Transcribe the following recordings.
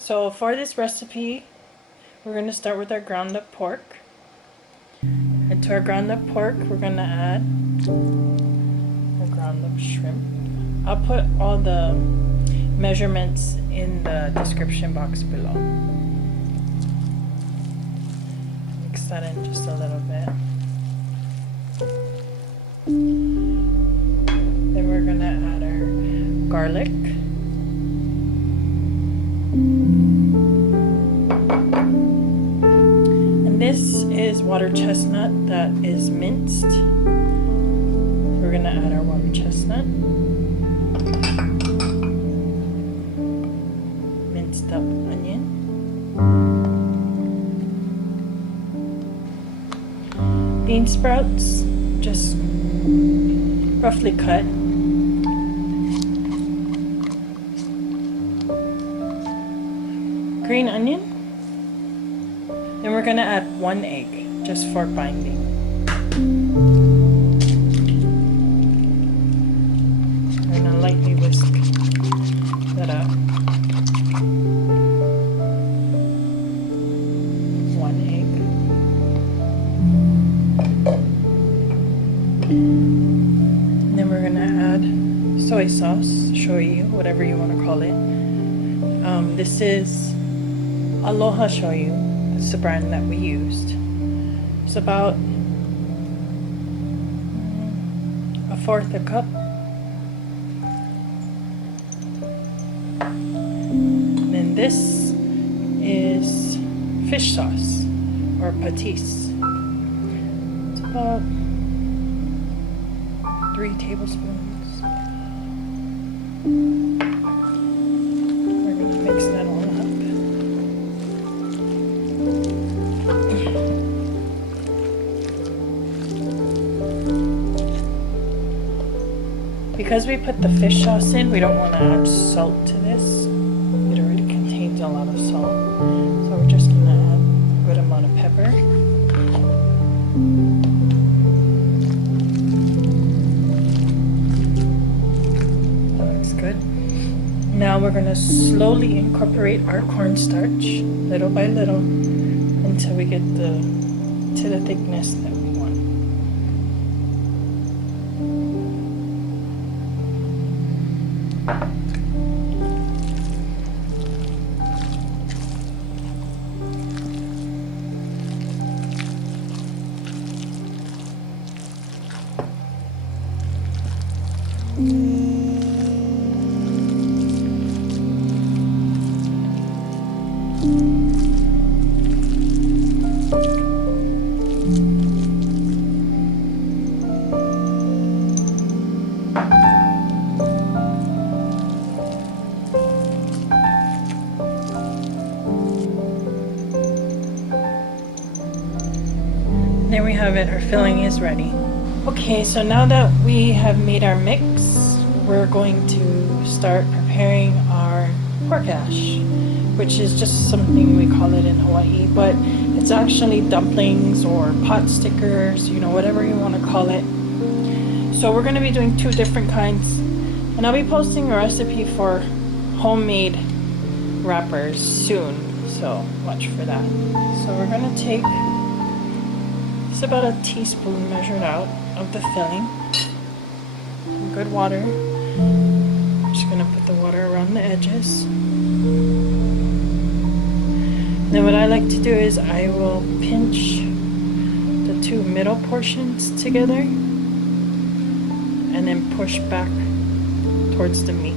So for this recipe, we're going to start with our ground up pork. And to our ground up pork, we're going to add our ground up shrimp. I'll put all the measurements in the description box below. Mix that in just a little bit. Then we're going to add our garlic. And this is water chestnut that is minced. We're going to add our water chestnut. Minced up onion. Bean sprouts, just roughly cut. Green onion. Then we're gonna add 1 egg, just for binding. We're gonna lightly whisk that up. 1 egg. And then we're gonna add soy sauce, shoyu, whatever you want to call it. This is Aloha shoyu. That's the brand that we used. It's about 1/4 cup. And then this is fish sauce or patis. It's about 3 tablespoons. We're going to mix that all up. Because we put the fish sauce in, we don't want to add salt to this. It already contains a lot of salt. So we're just going to add a good amount of pepper. That looks good. Now we're going to slowly incorporate our cornstarch, little by little, until we get to the thickness that we want. There we have it, our filling is ready. Okay, so now that we have made our mix, we're going to start preparing our pork hash, which is just something we call it in Hawaii, but it's actually dumplings or pot stickers, you know, whatever you want to call it. So we're going to be doing 2 different kinds, and I'll be posting a recipe for homemade wrappers soon, so watch for that. So we're going to take it's about a teaspoon measured out of the filling. Some good water. I'm just gonna put the water around the edges. Then what I like to do is I will pinch the 2 middle portions together and then push back towards the meat.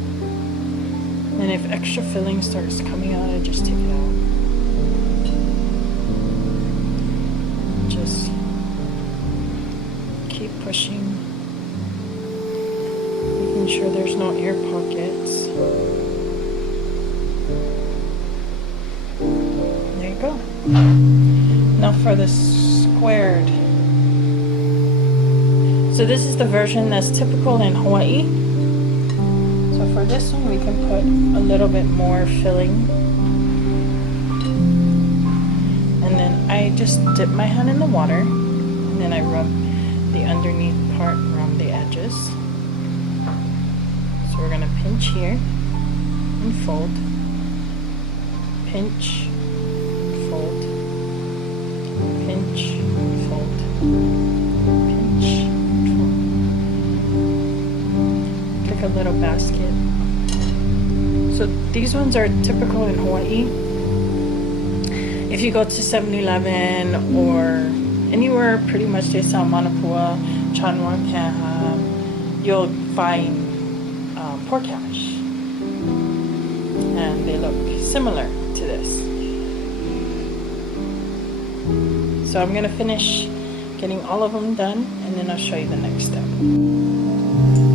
And if extra filling starts coming out, I just take it out. Just keep pushing, making sure there's no air pockets. There you go. Now for the squared. So this is the version that's typical in Hawaii. So for this one we can put a little bit more filling. And then I just dip my hand in the water and then I rub the underneath part around the edges. So we're going to pinch here and fold. pinch, fold, pinch, fold, pinch, fold. Like a little basket. So these ones are typical in Hawaii. If you go to 7-Eleven or anywhere pretty much they sell Manapua, Chanwa Keha, you'll find pork hash. And they look similar to this. So I'm gonna finish getting all of them done and then I'll show you the next step.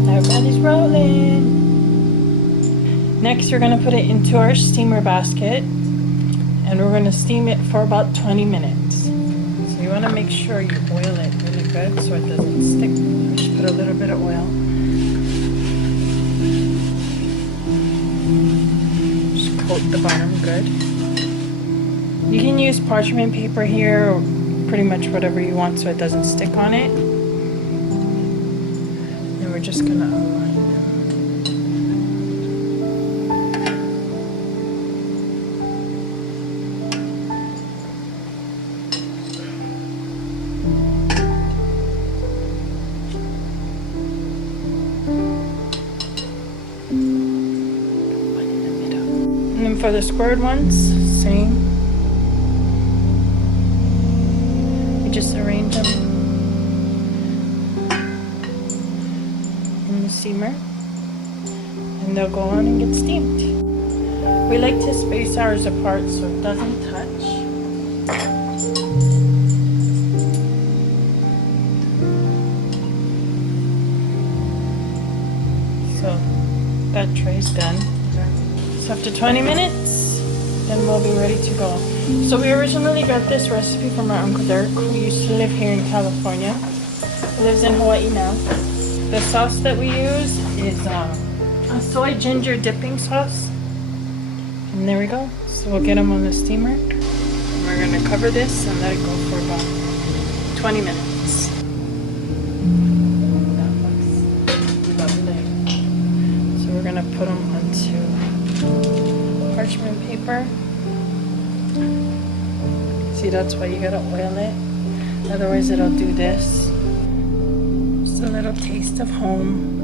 Everybody's rolling. Next we're gonna put it into our steamer basket and we're gonna steam it for about 20 minutes. So you wanna make sure you oil it really good so it doesn't stick. Just put a little bit of oil. Coat the bottom good. You can use parchment paper here or pretty much whatever you want so it doesn't stick on it. And we're just gonna align them. And then for the squared ones, same. You just arrange them in the steamer and they'll go on and get steamed. We like to space ours apart so it doesn't touch. So that tray's done. So after 20 minutes, then we'll be ready to go. So we originally got this recipe from our Uncle Derrick, who used to live here in California. He lives in Hawaii now. The sauce that we use is a soy ginger dipping sauce. And there we go. So we'll get them on the steamer. And we're gonna cover this and let it go for about 20 minutes. That looks lovely. So we're gonna put them onto parchment paper. See, that's why you gotta oil it. Otherwise it'll do this. Just a little taste of home.